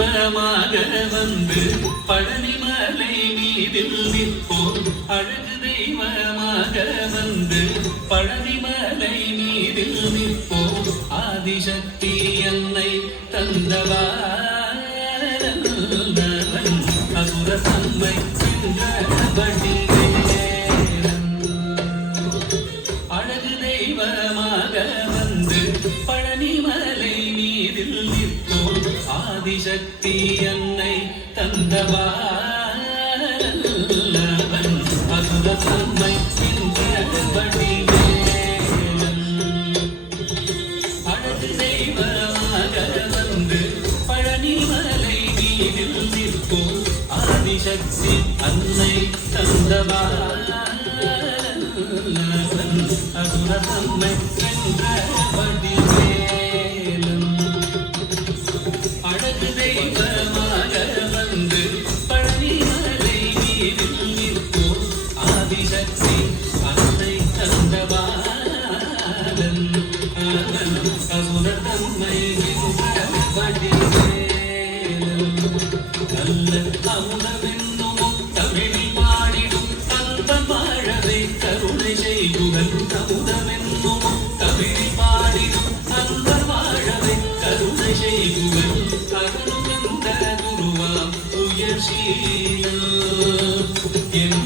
தெய்வமாக வந்து பழனிமலை மீதில் நிற்போம். அழகு தெய்வமாக வந்து பழனிமலை மீதில் நிற்போம். ஆதிசக்தி என்னை தந்தவாரன் அசுர தம்மை வென்றபடி அழகு தெய்வமாக வந்து பழனிமலை மீதில் நிற்போம். ஆதிசக்தி என்னை தந்தவாரன் அசுர தம்மை வென்றபடி அழகு தெய்வமாக வந்து பழனிமலை மீதில் நிற்போம். ஆதிசக்தி அன்னை தந்தவாரன் அசுர தம்மை வென்றபடி அழகு தெய்வமாக வந்து பழனிமலை மீதில் நிற்போம். ஆதிசக்தி அன்னை தந்தவாரன் அசுர தம்மை வென்றபடி நல்ல அமுதமென்னும் தமிழில் பாடிடும் அந்த வாழவே கருணை செய்குவன். அமுதமென்னும் தமிழில் பாடிடும் அந்த வாழவே கருணை செய்குவன். அருளுமெந்த குருவாம் உயர்சீலம் என்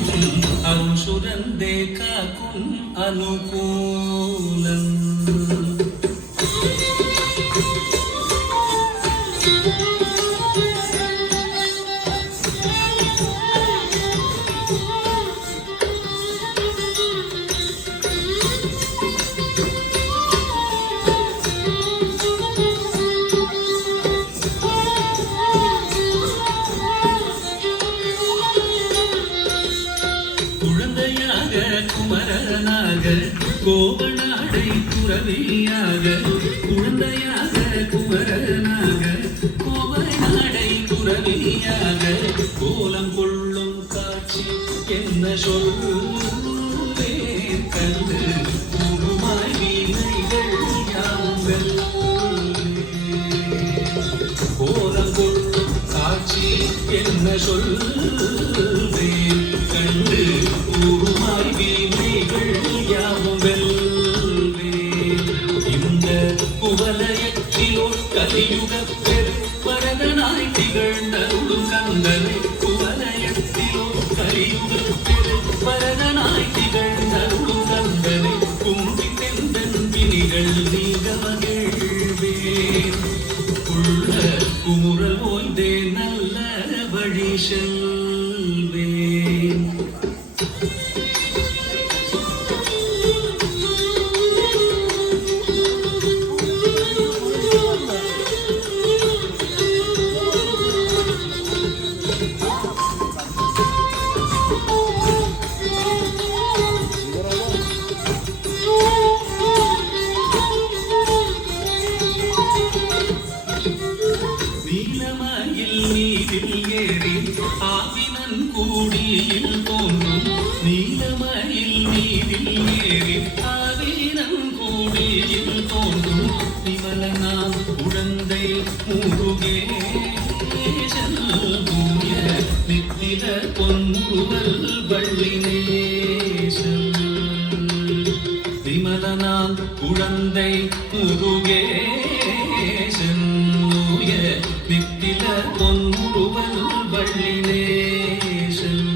அருள் சுரந்தே காக்கும் அனுகூலம். குழந்தையாக குமரனாக கோவநாடை துறவியாக குழந்தையாக குமரனாக கோவநாடை துறவியாக கோலம் கொள்ளும் காட்சி என்ன சொல்வேன் கண்டு உருமாய் வீணைகள் யாவுங்கள். கோலம் கொள்ளும் காட்சி என்ன சொல்வேன் கண்டு உருமாய் வீணைகள் யாவும் வெல்வேன். இந்த குவலயத்திலோ கலியுக பெரு வரதனாய் திகழ்ந்தருளும் கந்தனை. குவலயத்திலோ கலியுக பெரு வரதனாய் திகழ்ந்தருளும் கந்தனை. கும்பி தெந்தன் வினிகள் நீங்க மகிழ்வேன். உள்ள குமுறல் ஓய்ந்தே நல்ல வழி செல்வேன். நீலமயில் மீதில் ஏறி ஆவினன் கூடியில் தோன்றும். நீலமயில் மீதில் ஏறி ஆவினன் கூடியில் தோன்றும். விமலனாம் குழந்தை முருகேசன் தூய நித்தில பொன்முருவல் வள்ளினேசன். விமலனாம் குழந்தை முருகேசன் தூய நித்தில பொன்முருவல் வள்ளினேசன்.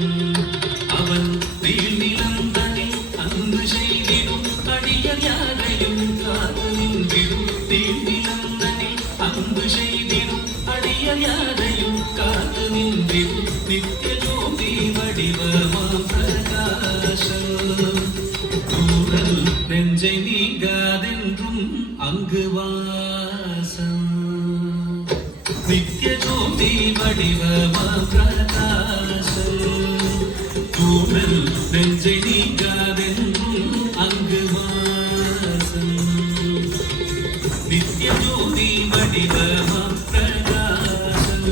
அவன் நீழ்நிலந்தனில் அன்பு செய்திடும் அடியர் யாரையும் காத்து நின்றிடும். நீழ்நிலந்தனில் அன்பு செய்திடும் அடியர் யாரையும் காத்து நின்றிடும். நித்திய ஜோதி வடிவமாம் பிரகாசம் கூடல் நெஞ்சை நீங்காதென்றும் அங்கு வாசம். நித்திய ஜோதி வடிவமாம் பிரகாசம் கூடல் நெஞ்சை நீங்காதென்றும் அங்கு வாசம். நித்திய ஜோதி வடிவமாம் பிரகாசம்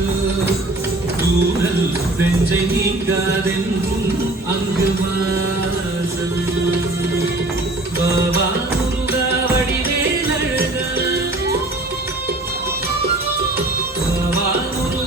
கூடல் நெஞ்சை நீங்காதென்றும் அங்கு வாசம். பாபா முருகா வடிவேலழகா பாபா முருகா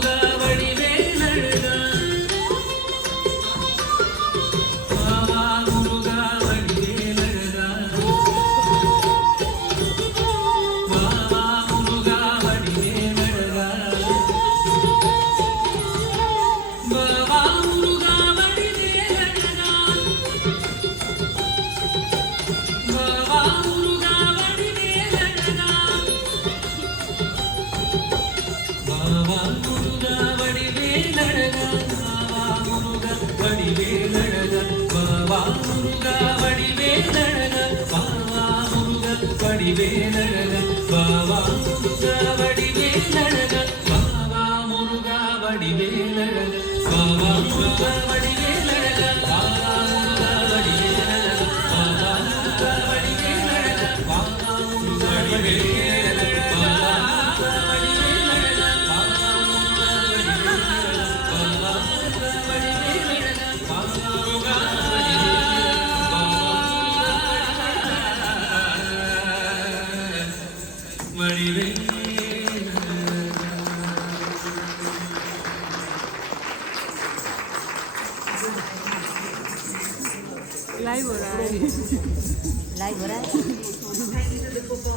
வடிவேலழகா பாவா முருகா வடிவேலழகா பாவா முருகா வடிவேலழகா பாவா முருகா வடிவேலழகா பாவா முருகா வடிவேலழகா பாவா முருகா வடிவேலழகா பாவா முருகா வடிவேலழகா பாவா முருகா வடிவேலழகா பாவா முருகா வடிவேலழகா பாவா முருகா வடிவேலழகா பாவா முருகா लाइव हो रहा है लाइव हो रहा है